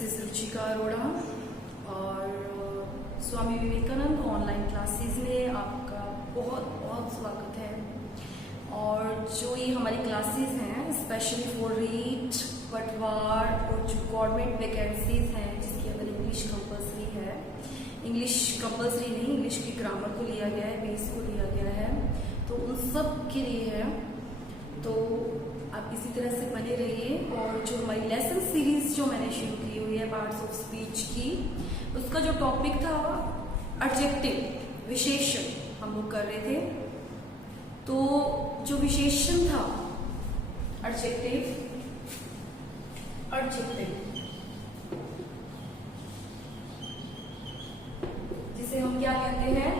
This is Ruchika Arora और Swami Vivekananda online classes में आपका बहुत बहुत स्वागत है। और जो ये हमारी क्लासेस हैं स्पेशली फॉर रीट पटवार और जो गवर्नमेंट वैकेंसीज हैं जिसकी अगर इंग्लिश कंपलसरी है, इंग्लिश कंपलसरी नहीं, इंग्लिश की ग्रामर को लिया गया है, बेस को लिया गया है, तो उन सब के लिए है। तो आप इसी तरह से बने रहिए। और जो हमारी लेसन सीरीज जो मैंने शुरू की हुई है पार्ट्स ऑफ स्पीच की, उसका जो टॉपिक था एडजेक्टिव, विशेषण हम लोग कर रहे थे। तो जो विशेषण था एडजेक्टिव, जिसे हम क्या कहते हैं,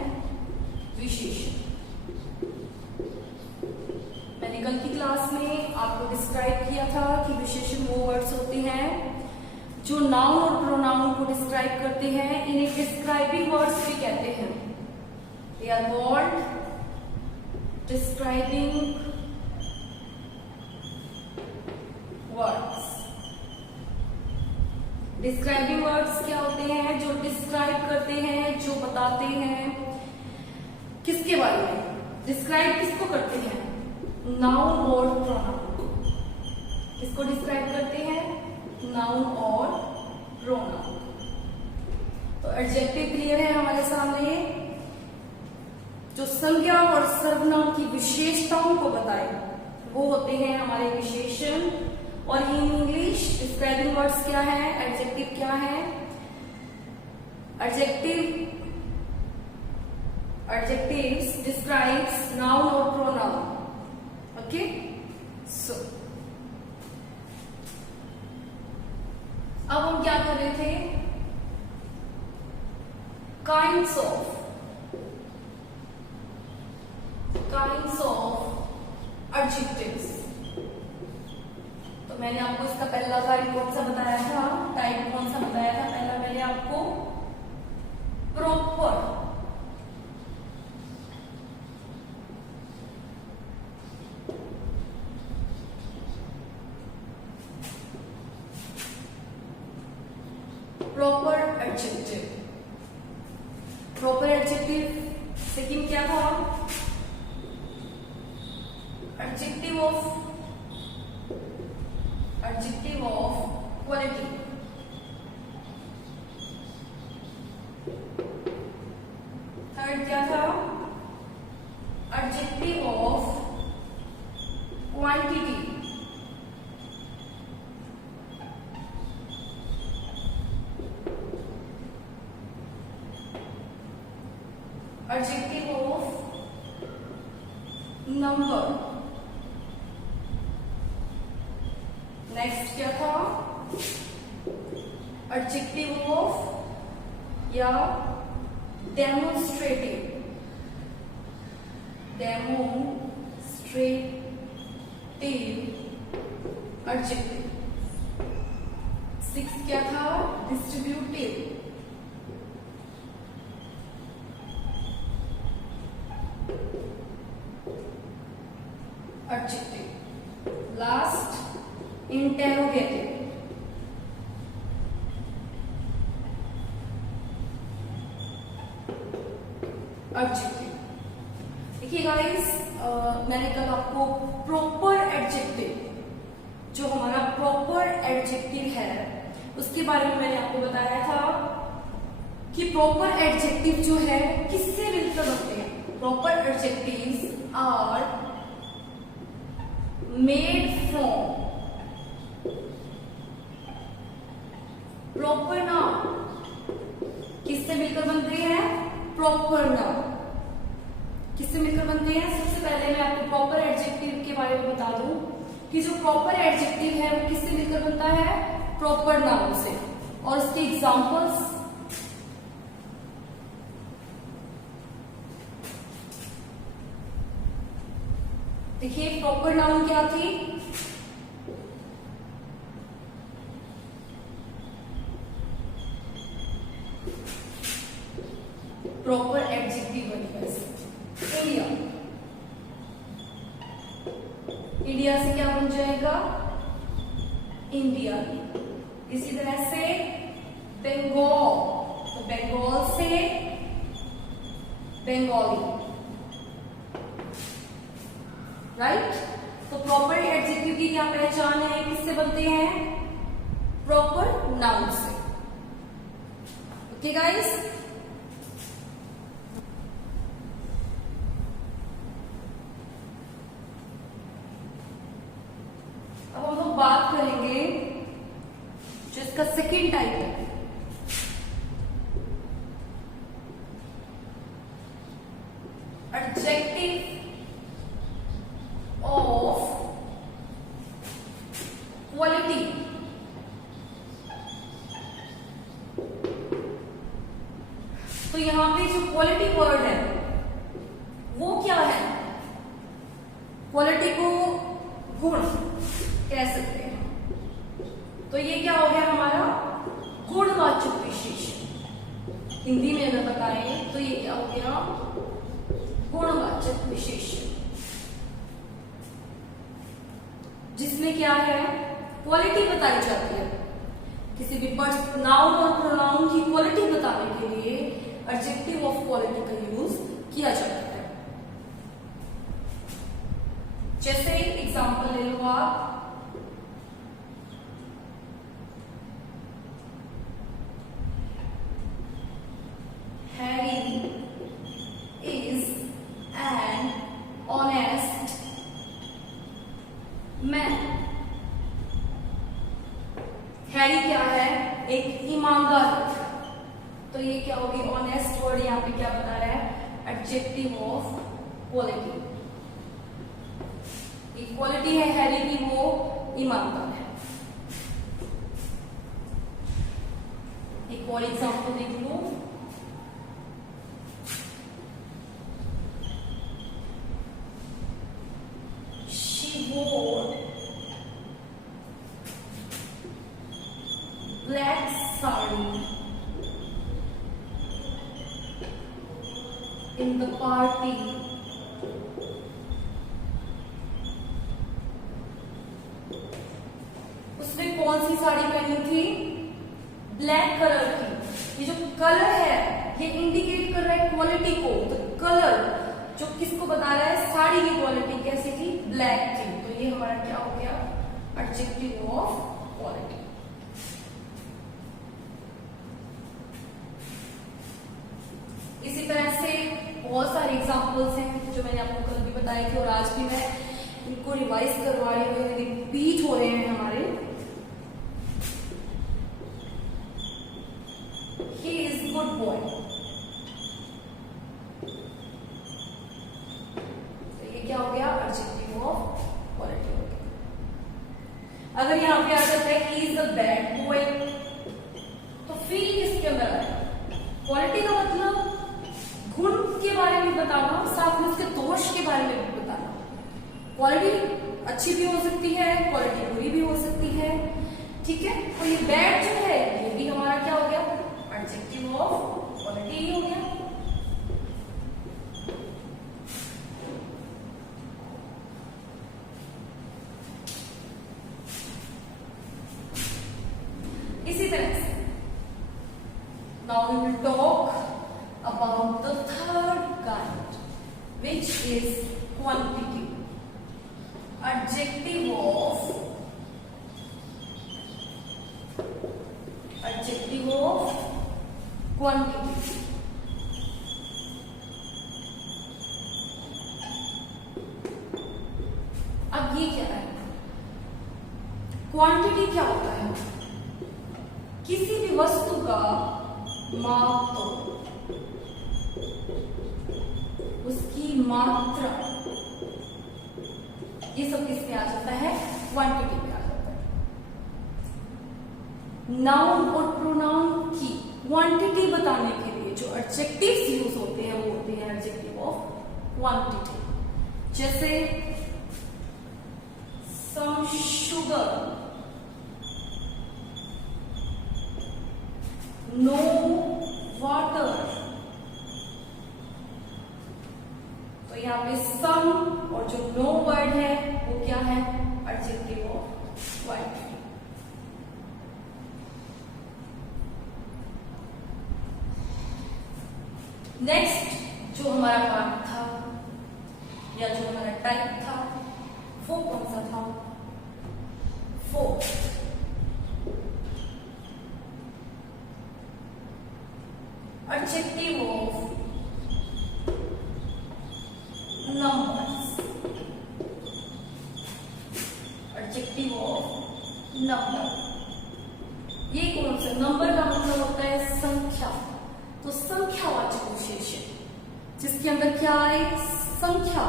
विशेषण। मैंने कल की क्लास में आपको डिस्क्राइब किया था कि विशेषण वो वर्ड्स होते हैं जो नाउन और प्रोनाउन को डिस्क्राइब करते हैं। इन्हें डिस्क्राइबिंग वर्ड्स भी कहते हैं। They are called describing words. Describing words क्या होते हैं? जो डिस्क्राइब करते हैं, जो बताते हैं किसके बारे में, डिस्क्राइब किसको करते हैं, नाउन और प्रोनाउन। किसको डिस्क्राइब करते हैं, नाउन और प्रोनाउन। तो एडजेक्टिव क्लियर है हमारे सामने, जो संज्ञा और सर्वनाम की विशेषताओं को बताए वो होते हैं हमारे विशेषण। और इन इंग्लिश डिस्क्राइबिंग वर्ड्स क्या है, एडजेक्टिव क्या है? एडजेक्टिव्स डिस्क्राइब्स नाउन और प्रोनाउन। ओके, सो अब हम क्या कर रहे थे, काइंड्स ऑफ एडजेक्टिव्स। तो मैंने आपको इसका पहला काइंड कौन सा बताया था, टाइप कौन सा बताया था? पहला मैंने आपको proper, proper adjective. Proper adjective second क्या था, एडजेक्टिव ऑफ क्वालिटी। थर्ड क्या था, adjective of quantity. Adjective of number. Next क्या था, एडजेक्टिव ऑफ या डेमोन्स्ट्रेटिव एडजेक्टिव। सिक्स क्या था, distributive. Adjective. Last interrogative. Adjective. देखिए गाइस, मैंने कल आपको प्रॉपर एडजेक्टिव, जो हमारा प्रॉपर एडजेक्टिव है उसके बारे में मैंने आपको बताया था कि प्रॉपर एडजेक्टिव जो है किससे मिलकर बनते हैं। Proper adjectives are made from proper noun. किससे मिलकर बनते हैं, प्रॉपर नाउन। किससे मिलकर बनते हैं? सबसे पहले मैं आपको प्रॉपर एडजेक्टिव के बारे में बता दूं कि जो प्रॉपर एडजेक्टिव है वो किससे मिलकर बनता है, प्रॉपर नाउन से। और उसके एग्जांपल्स, देखिए प्रॉपर नाउन क्या थी, प्रॉपर एडजेक्टिव बनी है इंडिया। इंडिया से क्या बन जाएगा, इंडिया। इसी तरह से बंगाल, तो बंगाल से बंगाली, राइट। तो प्रॉपर एडजेक्टिव की क्या पहचान है, किससे बनते हैं, प्रॉपर नाउन से। ओके गाइस, अब हम लोग बात करेंगे जो इसका सेकेंड टाइप है, एडजेक्टिव ऑफ क्वालिटी। तो यहां पे जो क्वालिटी वर्ड है वो क्या है, क्वालिटी को गुण कह सकते हैं। तो ये क्या हो गया हमारा गुणवाचक विशेषण। हिंदी में अगर बताएं तो ये क्या हो गया, गुणवाचक विशेषण, जिसमें क्या है, क्वालिटी बताई जाती है। किसी भी नाउन और प्रोनाउन की क्वालिटी बताने के लिए एडजेक्टिव ऑफ क्वालिटी का यूज किया जाता है। जैसे एग्जांपल ले लो आप, Harry is an honest man। Harry क्या है, एक ईमानदार। तो ये क्या होगी, ऑनेस्ट वर्ड यहाँ पे क्या बता रहा है, एडजेक्टिव ऑफ क्वालिटी। एक क्वालिटी है हैरी की, वो ईमानदार है। एक और एग्जांपल देख लो, wore black sari in the party। उसने कौन सी साड़ी पहनी थी, ब्लैक कलर की। ये जो कलर है ये इंडिकेट कर रहा है क्वालिटी को। तो कलर जो किसको बता रहा है, साड़ी की क्वालिटी कैसी थी, ब्लैक थी। तो ये हमारा क्या हो गया, एडजेक्टिव ऑफ क्वालिटी। इसी तरह से बहुत सारे एग्जांपल्स हैं जो मैंने आपको कल भी बताए थे और आज भी मैं इनको रिवाइज करवा रही हूँ, रिपीट हो रहे हैं हमारे। He is good boy. तो ये क्या हो गया, एडजेक्टिव ऑफ क्वालिटी हो गया। अगर यहाँ पे आ जाता है he is the bad boy, तो फील किसके अंदर आएगा, क्वालिटी का मतलब गुण के बारे में बताना, साथ में उसके दोष के बारे में भी बताना। क्वालिटी अच्छी भी हो सकती है, क्वालिटी बुरी भी हो सकती है, ठीक है। तो ये बैड जो है ये भी हमारा क्या हो गया, एडजेक्टिव ऑफ क्वालिटी ही हो गया। इसी तरह से now we will talk about the third kind, which is quantity, adjective of quantity। अब ये क्या है, क्वांटिटी क्या होता है, किसी भी वस्तु का माप, तो उसकी मात्रा, ये सब किसमें आ जाता है, क्वांटिटी में आ जाता है। नाउन और प्रोनाउन की क्वांटिटी बताने के लिए जो एडजेक्टिव्स यूज होते हैं वो होते हैं एडजेक्टिव ऑफ क्वांटिटी। जैसे सम शुगर, नो वाटर। तो यहाँ पे सम और जो नो वर्ड है वो क्या है, एडजेक्टिव ऑफ क्वांटिटी। नेक्स्ट जो हमारा पार्ट था या जो हमारा टाइप था वो कौन सा था? Fourth. Adjective of numbers. Adjective of number. ये कौन सा? नंबर का मतलब होता है संख्या, तो संख्यावाचक विशेषण जिसके अंदर क्या आए? संख्या।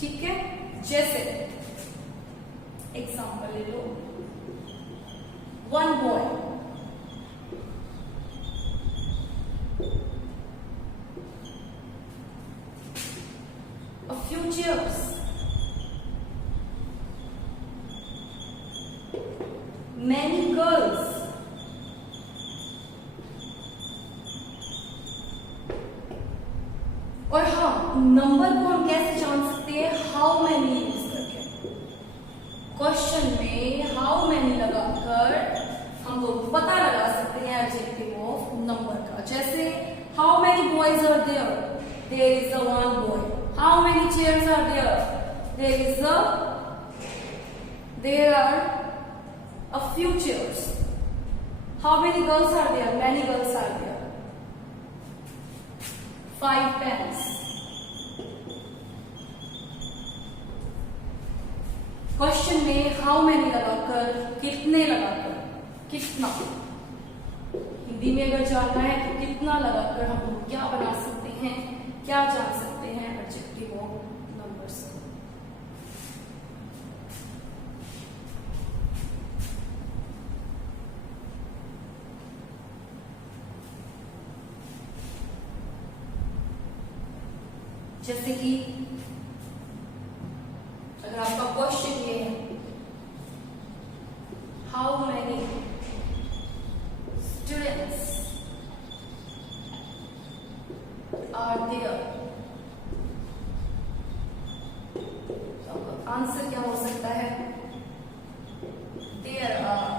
ठीक है, जैसे एग्जांपल ले लो, one boy, a few chairs, many girls, और हाँ, नंबर को हम कैसे जान सकते हैं? हाउ मैनी यूज करके। क्वेश्चन में हाउ मैनी लगाकर हम लोग पता लगा सकते हैं एडजेक्टिव ऑफ नंबर का। जैसे how many boys are there? There is a one boy. How many chairs are there? There are a few chairs. How many girls are there? Many girls are there. 5 pens। Question में how many लगाकर, कितने लगाकर, कितना, हिंदी में अगर जानना है तो कितना लगाकर हम लोग क्या बना सकते हैं, क्या जान सकते हैं एडजेक्टिव ऑफ नंबर्स। जैसे कि अगर आपका क्वेश्चन ये है, how many students are there, तो आंसर क्या हो सकता है? There are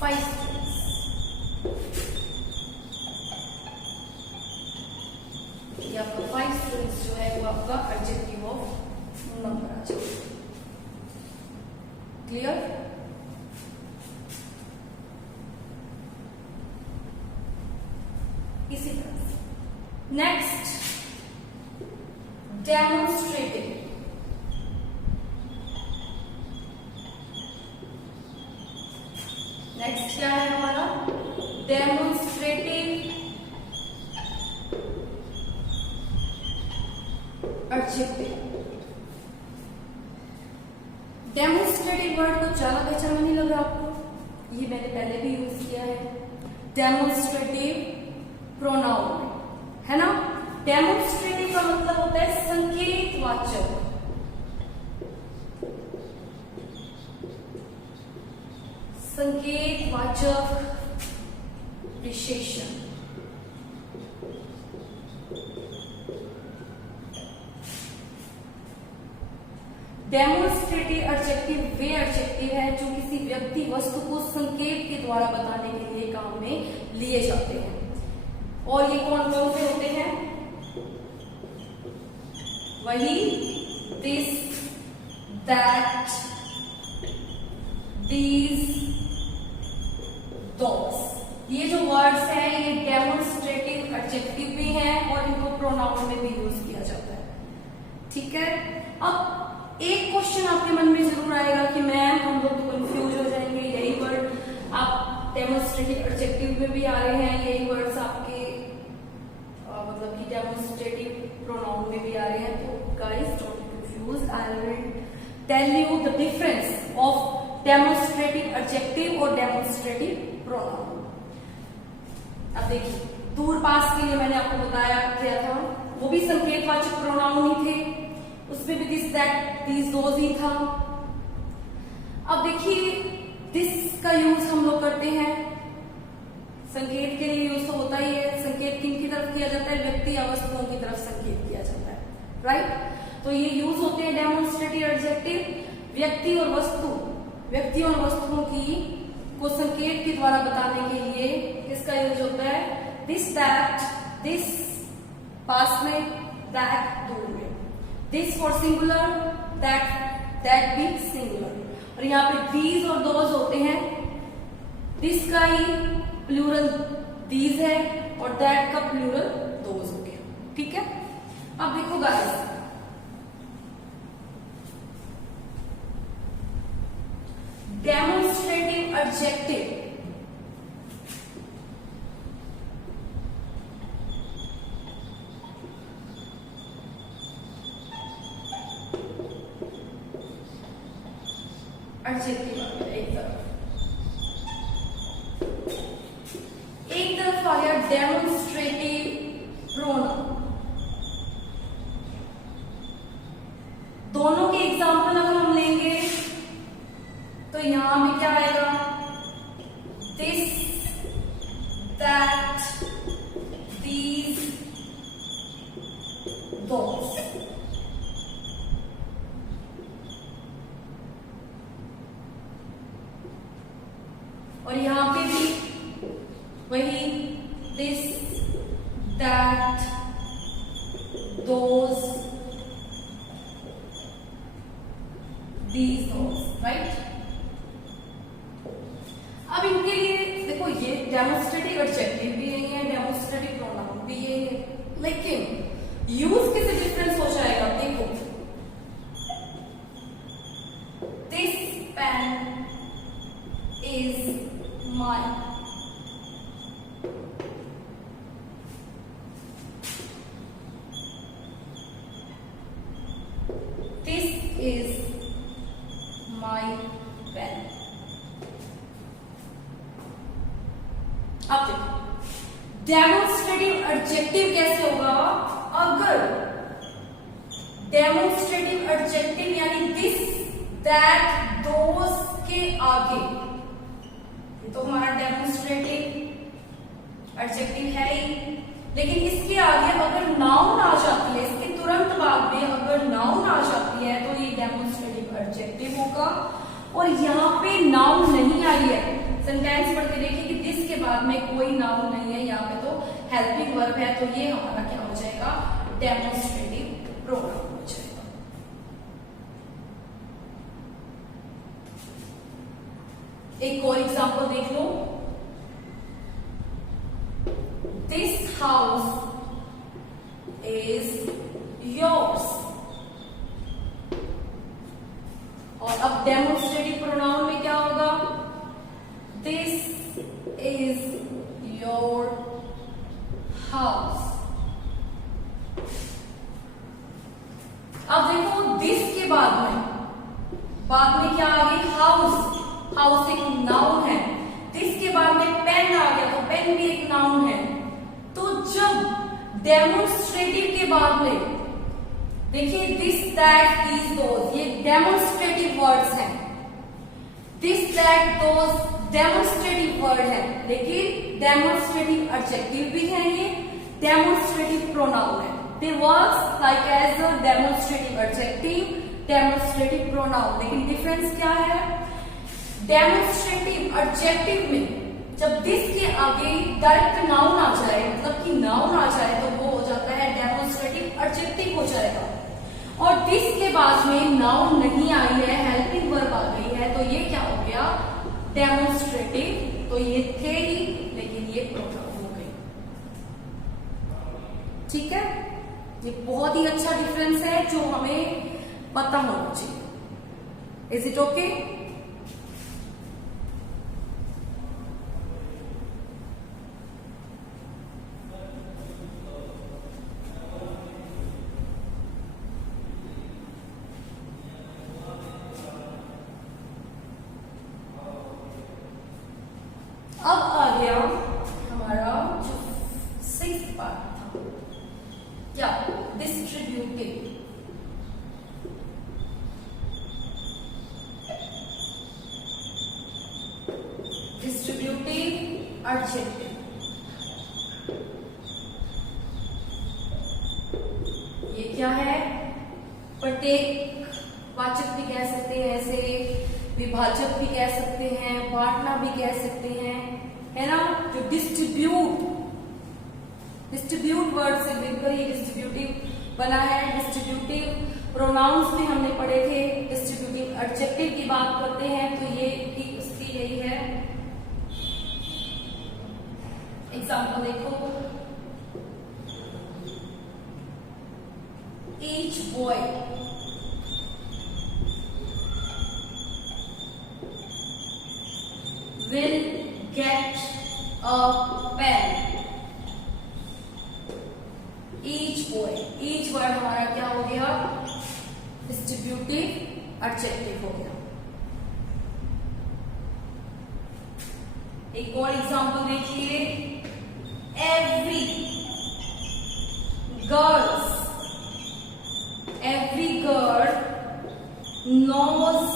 5 students. ये आपका 5 स्टूडेंट्स जो है वो आपका एडजेक्टिव ऑफ नंबर आ जाएगा। क्लियर? इसी तरह से नेक्स्ट डेमोन्स्ट्रेटिव। नेक्स्ट क्या है हमारा? Demonstrative adjective. डेमोन्स्ट्रेटिव वर्ड को ज्यादा पहचान नहीं लग रहा आपको? ये मैंने पहले भी यूज किया है डेमोन्स्ट्रेटिव प्रोनाउन, है ना। डेमोन्स्ट्रेटिव का मतलब होता है संकेतवाचक। संकेतवाचक विशेषण। डेमोन्स्ट्रेटिव एडजेक्टिव वे एडजेक्टिव है जो किसी व्यक्ति वस्तु को संकेत के द्वारा बताने के लिए काम में लिए जाते हैं। और ये कौन कौन से होते हैं? वही दिस, दैट, दीज, दोस। ये जो वर्ड्स हैं ये डेमोन्स्ट्रेटिव एडजेक्टिव भी हैं और इनको प्रोनाउन में भी यूज किया जाता है। ठीक है, अब एक क्वेश्चन आपके मन में जरूर आएगा कि मैम हम लोग तो कंफ्यूज हो जाएंगे, यही वर्ड आप डेमोन्स्ट्रेटिव एडजेक्टिव में भी आ रहे हैं, यही वर्ड्स आपके मतलब कि डेमोन्स्ट्रेटिव प्रोनाउन में भी आ रहे हैं। तो guys don't confuse, I will tell you the difference of demonstrative adjective और डेमोन्स्ट्रेटिव प्रोनाउन। अब देखिए, दूर पास के लिए मैंने आपको बताया क्या था, वो भी संकेतवाचक प्रोनाउन ही थे, उसमें भी दिस, दैट, दीज, दोज ही था। अब देखिए दिस का यूज हम लोग करते हैं संकेत के लिए, यूज तो होता ही है। संकेत किन की तरफ किया जाता है? व्यक्ति या वस्तुओं की तरफ संकेत किया जाता है, राइट। तो ये यूज होते हैं डेमोन्स्ट्रेटिव एडजेक्टिव व्यक्ति और वस्तु, व्यक्ति और वस्तुओं की को संकेत के द्वारा बताने के लिए किसका यूज होता है? दिस, दैट, दिस पास में, दैट दूर में। दिस फॉर सिंगुलर, दैट भी सिंगुलर। और यहाँ पे दीज और दोज होते हैं। दिस का ही प्लूरल दीज है और दैट का प्लूरल दोज हो गया। ठीक है, अब देखो गाइस, डेमोन्स्ट्रेटिव एडजेक्टिव एक तरफ आ गया डेमोन्स्ट्रेटिव प्रोनाउन। दोनों के एग्जाम्पल अगर हम लेंगे तो यहां में क्या आएगा? दिस, दैट, दीज, दोस। और यहां पे भी वही this, that, those, these, those, right. अब इनके लिए देखो, ये डेमोन्स्ट्रेटिव एडजेक्टिव भी यही है, डेमोन्स्ट्रेटिव प्रोनाउन भी यही है, लेकिन यूज कैसे डिफरेंस हो जाएगा? देखो, this pen is mine. This is my pen. अब देखो, डेमोन्स्ट्रेटिव एडजेक्टिव कैसे होगा? अगर डेमोन्स्ट्रेटिव एडजेक्टिव यानी दिस, दैट, दोस के आगे, ये तो हमारा डेमोन्स्ट्रेटिव एडजेक्टिव है ही, लेकिन इसके आगे अगर नाउन आ जाती है, इसके तुरंत बाद में अगर नाउन आ जाती है तो ये डेमोन्स्ट्रेटिव एडजेक्टिव होगा। और यहाँ पे नाउन नहीं आई है, सेंटेंस पढ़ के देखिए कि दिस के बाद में कोई नाउन नहीं है, यहाँ पे तो हेल्पिंग वर्ब है, तो ये हमारा क्या हो जाएगा? डेमोन्स्ट्रेटिव प्रोनाउन हो जाएगा। एक और एग्जांपल देख लो, दिस हाउस इज योर्स। और अब डेमोन्स्ट्रेटिव प्रोनाउन में क्या होगा? This is your house. अब देखो, दिस के बाद में क्या आ गई? हाउस। हाउस एक नाउन है। दिस के बाद में पेन आ गया, तो पेन भी एक नाउन है। तो जब डेमोन्स्ट्रेटिव के बाद में देखिए दिस, दैट, दीज, दोस, ये डेमोन्स्ट्रेटिव वर्ड्स हैं। This, that, those demonstrative word है, लेकिन डेमोन्स्ट्रेटिव एडजेक्टिव भी है, ये डेमोन्स्ट्रेटिव प्रोनाउन है। They works like as a demonstrative adjective, demonstrative pronoun. लेकिन डिफरेंस क्या है? डेमोन्स्ट्रेटिव एडजेक्टिव में जब दिस के आगे डायरेक्ट नाउन आ जाए, मतलब कि नाउन आ जाए, तो वो हो जाता है डेमोन्स्ट्रेटिव एडजेक्टिव हो जाएगा। और दिस के बाद में नाउन नहीं आई है, हेल्पिंग वर्ब आ गई है, तो ये क्या हो गया? डेमोन्स्ट्रेटिव। तो ये थे ही, लेकिन ये प्रोनाउन हो गई। ठीक है, ये बहुत ही अच्छा डिफरेंस है जो हमें पता होना चाहिए। Is it okay? अब आ गया हमारा जो 6th पार्ट था, क्या? डिस्ट्रीब्यूटिव। Distributive adjective. ये क्या है? प्रत्येक वाचक भी कह सकते हैं ऐसे, विभाजक भी कह सकते हैं, बांटना भी कह सकते हैं, है ना। जो डिस्ट्रीब्यूट वर्ड से मिलकर ये डिस्ट्रीब्यूटिव बना है। डिस्ट्रीब्यूटिव प्रोनाउंस भी हमने पढ़े थे। डिस्ट्रीब्यूटिव एडजेक्टिव की बात करते हैं तो ये भी उसकी यही है। एग्जाम्पल देखो, each boy, will get a pen. Each boy, each word हमारा क्या हो गया, डिस्ट्रीब्यूटिव एडजेक्टिव हो गया। एक और एग्जांपल देखिए, every girl knows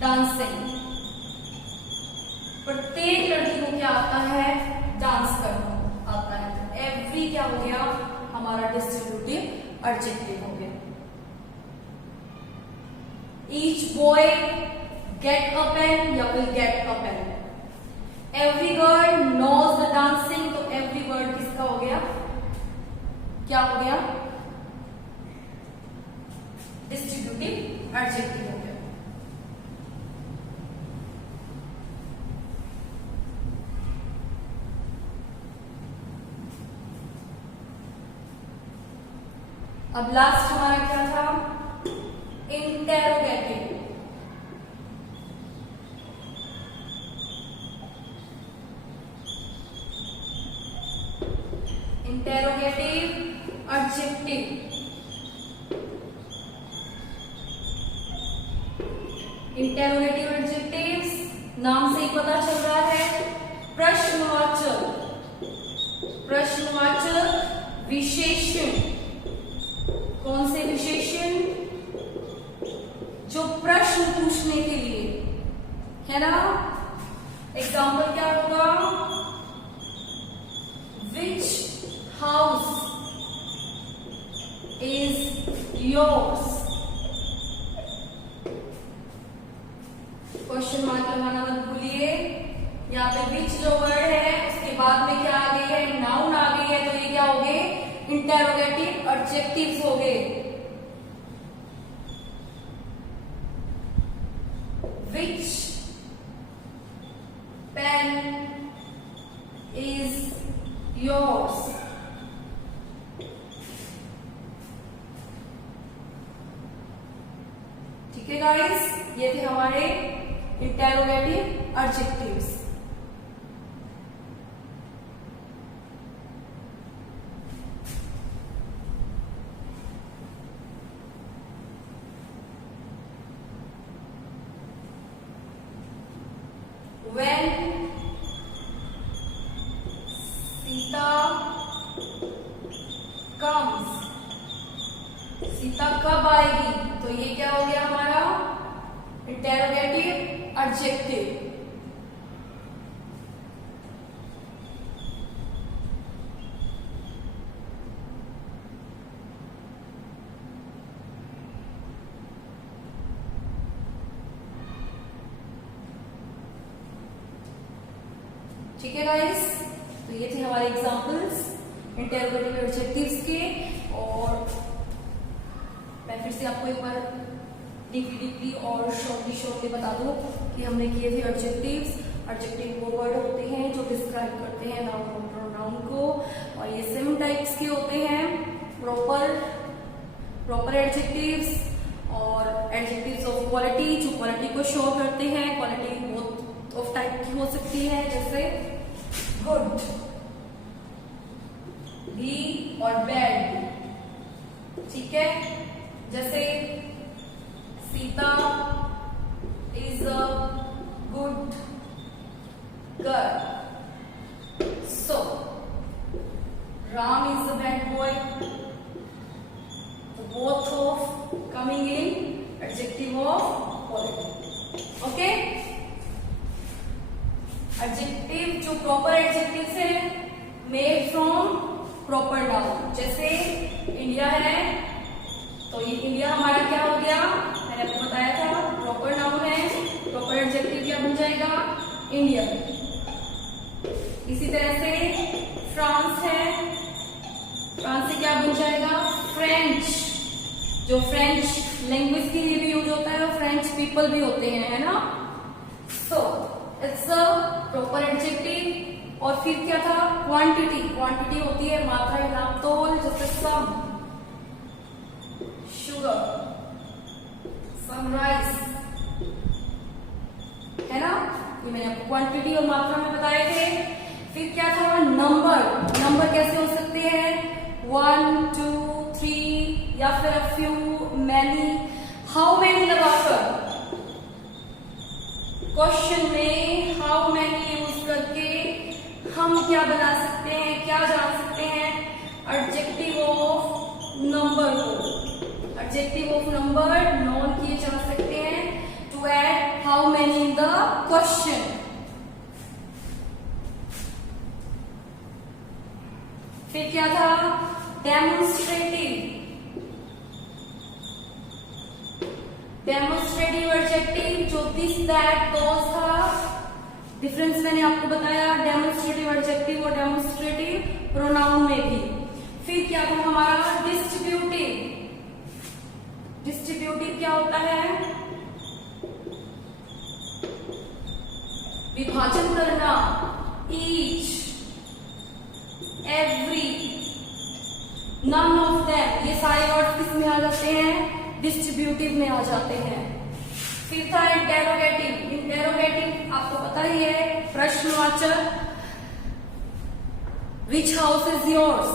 डांसिंग। प्रत्येक लड़की को क्या आता है, डांस करना आता है। तो एवरी क्या हो गया, हमारा डिस्ट्रीब्यूटिव एडजेक्टिव हो गया। Each boy get a pen या will get a pen. Every girl knows the dancing, तो एवरी वर्ड किसका हो गया, क्या हो गया, डिस्ट्रीब्यूटिव एडजेक्टिव हो गया। अब लास्ट हमारा क्या था, interrogative. Interrogative adjective. Interrogative adjectives नाम से ही पता चल रहा है, प्रश्नवाचक विशेषण। कौन से विशेषण, जो प्रश्न पूछने के लिए, है ना। एग्जाम्पल क्या होगा, विच house is yours. Question mark लगाना मत भूलिए। यहाँ पे विच जो वर्ड है उसके बाद में क्या आ गई है, नाउन आ गई है, तो ये क्या हो गए, इंटेरोगेटिव एडजेक्टिव्स हो गए। Which pen is yours? ठीक है गाइस, ये थे हमारे interrogative adjectives. When Sita comes, Sita कब आएगी, तो ये क्या हो गया हमारा इंटेरोगेटिव एडजेक्टिव। ठीक है गाइस, तो ये थे हमारे एग्जांपल्स इंटेरोगेटिव एडजेक्टिव्स के। और मैं फिर से आपको एक बार डीपली और शॉर्टली बता दूं कि हमने किए थे एडजेक्टिव्स। एडजेक्टिव वो वर्ड होते हैं जो डिस्क्राइब करते हैं नाउन और प्रोनाउन को, और ये 7 टाइप्स के होते हैं, प्रॉपर एडजेक्टिव्स और एडजेक्टिव्स ऑफ क्वालिटी, जो क्वालिटी को शो करते हैं। क्वालिटी बहुत ऑफ टाइप की हो सकती है, जैसे गुड भी और बैड, ठीक है। जैसे Sita is a good girl, so Ram is a bad boy. Both of coming in adjective of quality, okay. Adjective जो प्रॉपर एडजेक्टिव है मेड फ्रॉम प्रॉपर नाउन, जैसे इंडिया है तो ये इंडिया हमारा क्या हो गया, मैंने आपको बताया था प्रॉपर नाउन है, प्रॉपर एडजेक्टिव क्या बन जाएगा, इंडियन। इसी तरह से फ्रांस है, फ्रांस से क्या बन जाएगा, फ्रेंच। जो फ्रेंच लैंग्वेज के लिए भी यूज होता है, फ्रेंच पीपल भी होते हैं, है ना। So it's a proper adjective. और फिर क्या था, क्वांटिटी। क्वांटिटी होती है मात्रा या नापतोल, जैसे सम, शुगर, सनराइज, है ना। ये मैंने आपको क्वांटिटी और मात्रा में बताए थे। फिर क्या था, नंबर। नंबर कैसे हो सकते हैं, 1 2 3 या फिर a few, many, how many लगाकर क्वेश्चन में हाउ मैनी यूज करके हम क्या बना सकते हैं, क्या जान सकते हैं, एडजेक्टिव ऑफ नंबर को, एडजेक्टिव ऑफ नंबर नॉन किए जा सकते हैं to add how many in the question. फिर क्या था, डेमोन्स्ट्रेटिव। डेमोन्स्ट्रेटिव एडजेक्टिव जो दिस दैट दोस था, डिफरेंस मैंने आपको बताया डेमोन्स्ट्रेटिव एडजेक्टिव और डेमोन्स्ट्रेटिव प्रोनाउन में भी। फिर क्या था हमारा, डिस्ट्रीब्यूटिव। डिस्ट्रीब्यूटिव क्या होता है, विभाजन करना, each, every, none of them, ये सारे वर्ड किस में आ जाते हैं, डिस्ट्रीब्यूटिव में आ जाते हैं। फिर था इंटेरोगेटिव। इंटेरोगेटिव आपको पता ही है, प्रश्नवाचक, which house is yours,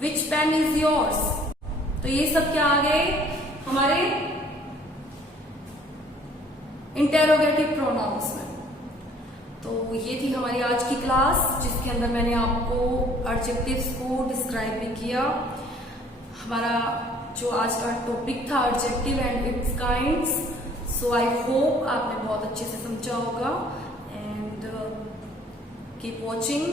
which pen is yours. तो ये सब क्या आ गए हमारे इंटेरोगेटिव प्रोनाउंस में। तो ये थी हमारी आज की क्लास, जिसके अंदर मैंने आपको एडजेक्टिव्स को डिस्क्राइब भी किया। हमारा जो आज का टॉपिक था adjective and it's kinds. So I hope आपने बहुत अच्छे से समझा होगा। And keep watching